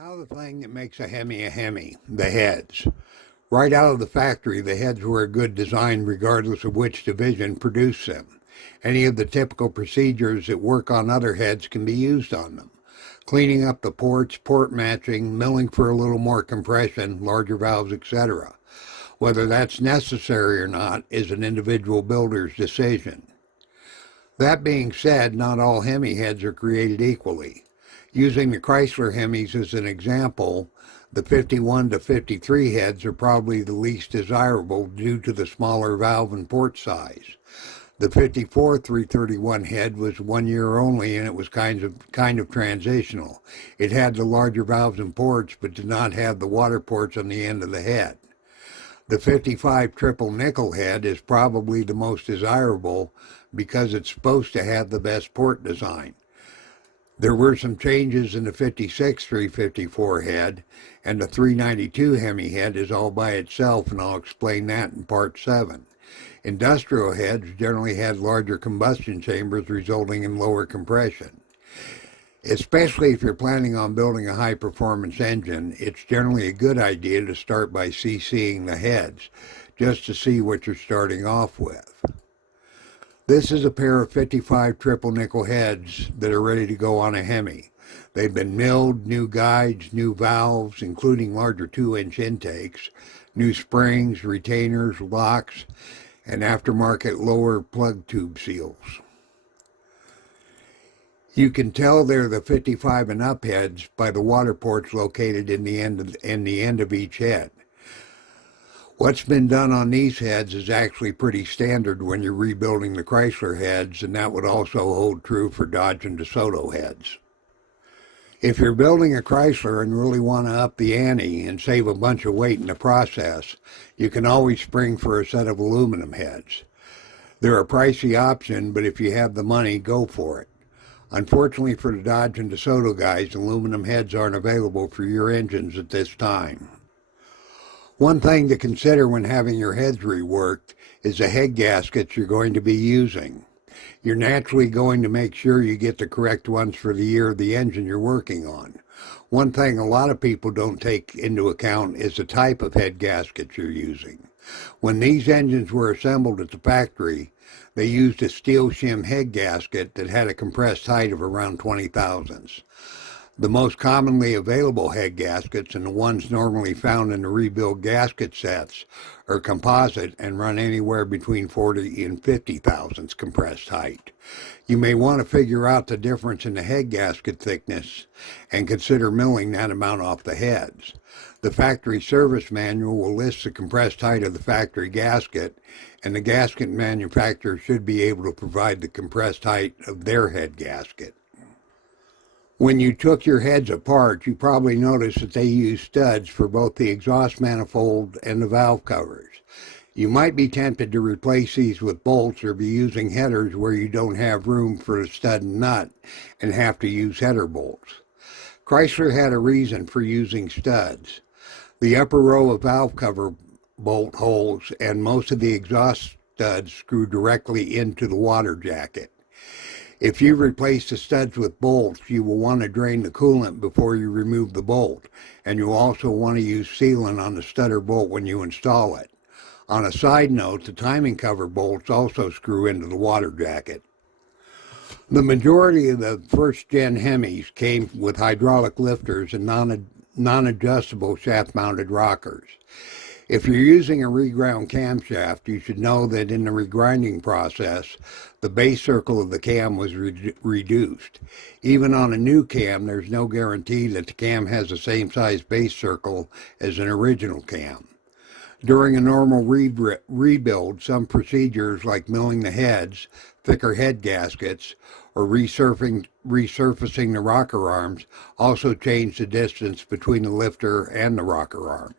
Now the thing that makes a HEMI, the heads. Right out of the factory, the heads were a good design regardless of which division produced them. Any of the typical procedures that work on other heads can be used on them. Cleaning up the ports, port matching, milling for a little more compression, larger valves, etc. Whether that's necessary or not is an individual builder's decision. That being said, not all HEMI heads are created equally. Using the Chrysler HEMIs as an example, the 51 to 53 heads are probably the least desirable due to the smaller valve and port size. The 54 331 head was 1 year only, and it was kind of transitional. It had the larger valves and ports but did not have the water ports on the end of the head. The 55 triple nickel head is probably the most desirable because it's supposed to have the best port design. There were some changes in the 56 354 head, and the 392 HEMI head is all by itself, and I'll explain that in part 7. Industrial heads generally had larger combustion chambers, resulting in lower compression. Especially if you're planning on building a high-performance engine, it's generally a good idea to start by CCing the heads, just to see what you're starting off with. This is a pair of 55 triple nickel heads that are ready to go on a HEMI. They've been milled, new guides, new valves, including larger 2-inch intakes, new springs, retainers, locks, and aftermarket lower plug tube seals. You can tell they're the 55 and up heads by the water ports located in the end of each head. What's been done on these heads is actually pretty standard when you're rebuilding the Chrysler heads, and that would also hold true for Dodge and DeSoto heads. If you're building a Chrysler and really want to up the ante and save a bunch of weight in the process, you can always spring for a set of aluminum heads. They're a pricey option, but if you have the money, go for it. Unfortunately for the Dodge and DeSoto guys, aluminum heads aren't available for your engines at this time. One thing to consider when having your heads reworked is the head gaskets you're going to be using. You're naturally going to make sure you get the correct ones for the year of the engine you're working on. One thing a lot of people don't take into account is the type of head gaskets you're using. When these engines were assembled at the factory, they used a steel shim head gasket that had a compressed height of around 20 thousandths. The most commonly available head gaskets, and the ones normally found in the rebuild gasket sets, are composite and run anywhere between 40 and 50 thousandths compressed height. You may want to figure out the difference in the head gasket thickness and consider milling that amount off the heads. The factory service manual will list the compressed height of the factory gasket, and the gasket manufacturer should be able to provide the compressed height of their head gasket. When you took your heads apart, you probably noticed that they used studs for both the exhaust manifold and the valve covers. You might be tempted to replace these with bolts or be using headers where you don't have room for a stud and nut and have to use header bolts. Chrysler had a reason for using studs. The upper row of valve cover bolt holes and most of the exhaust studs screw directly into the water jacket. If you replace the studs with bolts, you will want to drain the coolant before you remove the bolt, and you'll also want to use sealant on the stud or bolt when you install it. On a side note, the timing cover bolts also screw into the water jacket. The majority of the first-gen HEMIs came with hydraulic lifters and non-adjustable shaft-mounted rockers. If you're using a reground camshaft, you should know that in the regrinding process, the base circle of the cam was reduced. Even on a new cam, there's no guarantee that the cam has the same size base circle as an original cam. During a normal rebuild, some procedures like milling the heads, thicker head gaskets, or resurfacing the rocker arms also change the distance between the lifter and the rocker arm.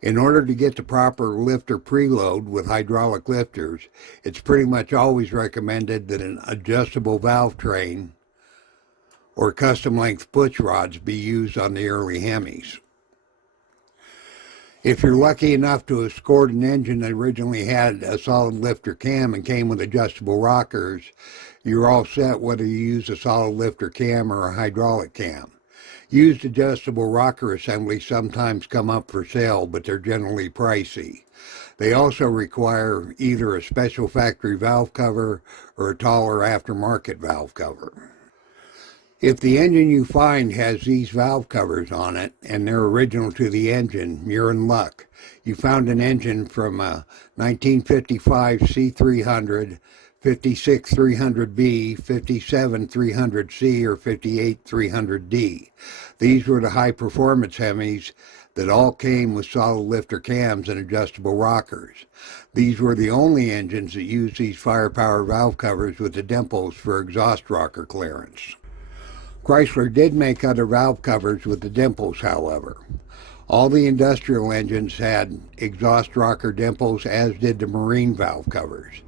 In order to get the proper lifter preload with hydraulic lifters, it's pretty much always recommended that an adjustable valve train or custom length push rods be used on the early HEMIs. If you're lucky enough to have scored an engine that originally had a solid lifter cam and came with adjustable rockers, you're all set whether you use a solid lifter cam or a hydraulic cam. Used adjustable rocker assemblies sometimes come up for sale, but they're generally pricey. They also require either a special factory valve cover or a taller aftermarket valve cover. If the engine you find has these valve covers on it and they're original to the engine, you're in luck. You found an engine from a 1955 C300, 56 300B, 57 300C, or 58 300D. These were the high-performance HEMIs that all came with solid lifter cams and adjustable rockers. These were the only engines that used these firepower valve covers with the dimples for exhaust rocker clearance. Chrysler did make other valve covers with the dimples, however. All the industrial engines had exhaust rocker dimples, as did the marine valve covers.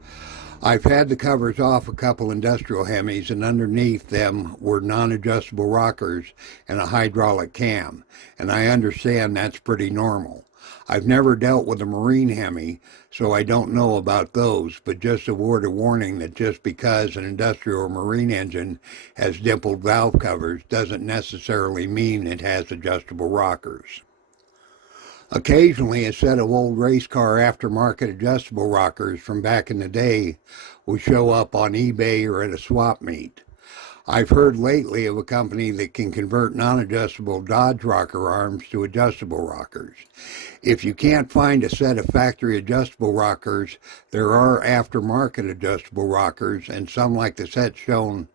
I've had the covers off a couple industrial HEMIs, and underneath them were non-adjustable rockers and a hydraulic cam, and I understand that's pretty normal. I've never dealt with a marine HEMI, so I don't know about those, but just a word of warning that just because an industrial or marine engine has dimpled valve covers doesn't necessarily mean it has adjustable rockers. Occasionally, a set of old race car aftermarket adjustable rockers from back in the day will show up on eBay or at a swap meet. I've heard lately of a company that can convert non-adjustable Dodge rocker arms to adjustable rockers. If you can't find a set of factory adjustable rockers, there are aftermarket adjustable rockers, and some like the set shown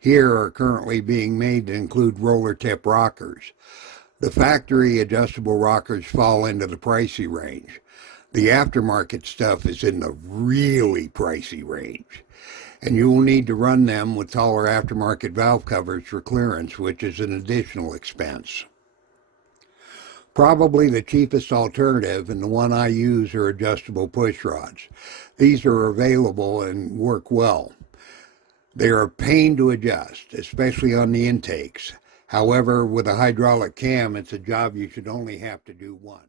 here are currently being made to include roller tip rockers. The factory adjustable rockers fall into the pricey range. The aftermarket stuff is in the really pricey range. And you will need to run them with taller aftermarket valve covers for clearance, which is an additional expense. Probably the cheapest alternative, and the one I use, are adjustable push rods. These are available and work well. They are a pain to adjust, especially on the intakes. However, with a hydraulic cam, it's a job you should only have to do once.